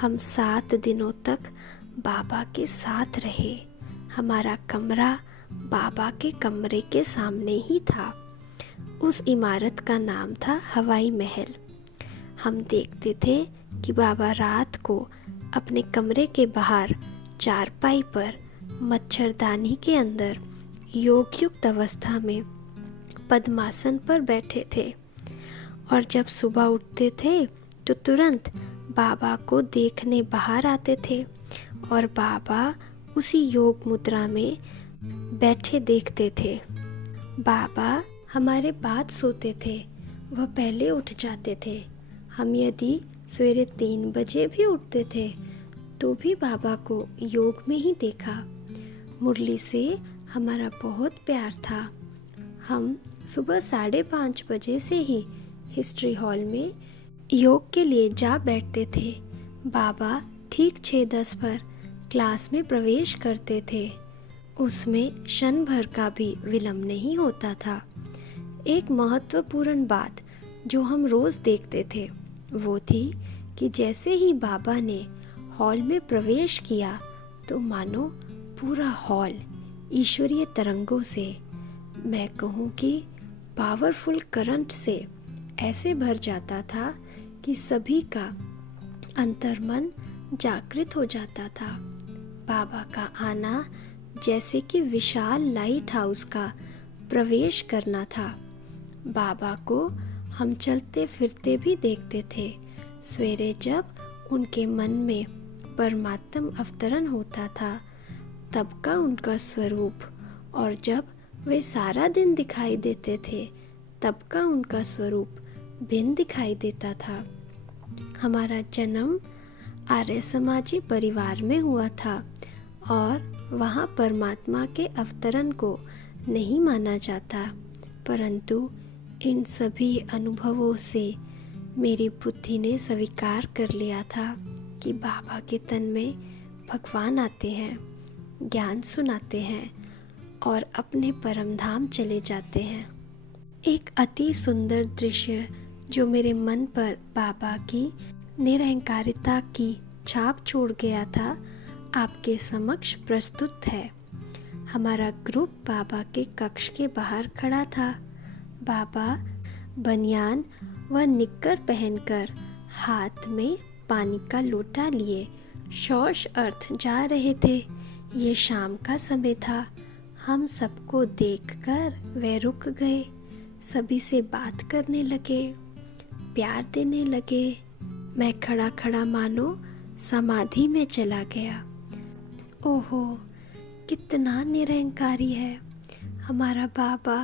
हम 7 दिनों तक बाबा के साथ रहे। हमारा कमरा बाबा के कमरे के सामने ही था। उस इमारत का नाम था हवाई महल। हम देखते थे कि बाबा रात को अपने कमरे के बाहर चारपाई पर मच्छरदानी के अंदर योगयुक्त अवस्था में पद्मासन पर बैठे थे, और जब सुबह उठते थे तो तुरंत बाबा को देखने बाहर आते थे और बाबा उसी योग मुद्रा में बैठे देखते थे। बाबा हमारे बाद सोते थे, वह पहले उठ जाते थे। हम यदि सवेरे 3 बजे भी उठते थे तो भी बाबा को योग में ही देखा। मुरली से हमारा बहुत प्यार था। हम सुबह 5:30 बजे से ही हिस्ट्री हॉल में योग के लिए जा बैठते थे। बाबा ठीक 6:10 पर क्लास में प्रवेश करते थे। उसमें क्षण भर का भी विलंब नहीं होता था। एक महत्वपूर्ण बात जो हम रोज़ देखते थे वो थी कि जैसे ही बाबा ने हॉल में प्रवेश किया तो मानो पूरा हॉल ईश्वरीय तरंगों से, मैं कहूँ कि पावरफुल करंट से ऐसे भर जाता था कि सभी का अंतर्मन जागृत हो जाता था। बाबा का आना जैसे कि विशाल लाइट हाउस का प्रवेश करना था। बाबा को हम चलते फिरते भी देखते थे। सवेरे जब उनके मन में परमात्म अवतरण होता था तब का उनका स्वरूप, और जब वे सारा दिन दिखाई देते थे तब का उनका स्वरूप भिन्न दिखाई देता था। हमारा जन्म आर्य समाजी परिवार में हुआ था और वहाँ परमात्मा के अवतरण को नहीं माना जाता, परंतु इन सभी अनुभवों से मेरी बुद्धि ने स्वीकार कर लिया था कि बाबा के तन में भगवान आते हैं, ज्ञान सुनाते हैं और अपने परम धाम चले जाते हैं। एक अति सुंदर दृश्य जो मेरे मन पर बाबा की निरहंकारिता की छाप छोड़ गया था, आपके समक्ष प्रस्तुत है। हमारा ग्रुप बाबा के कक्ष के बाहर खड़ा था। बाबा बनियान व निक्कर पहनकर हाथ में पानी का लोटा लिए शौच अर्थ जा रहे थे। ये शाम का समय था। हम सबको देखकर वे रुक गए, सभी से बात करने लगे, प्यार देने लगे। मैं खड़ा खड़ा मानो समाधि में चला गया। ओहो, कितना निरंकारी है हमारा बाबा।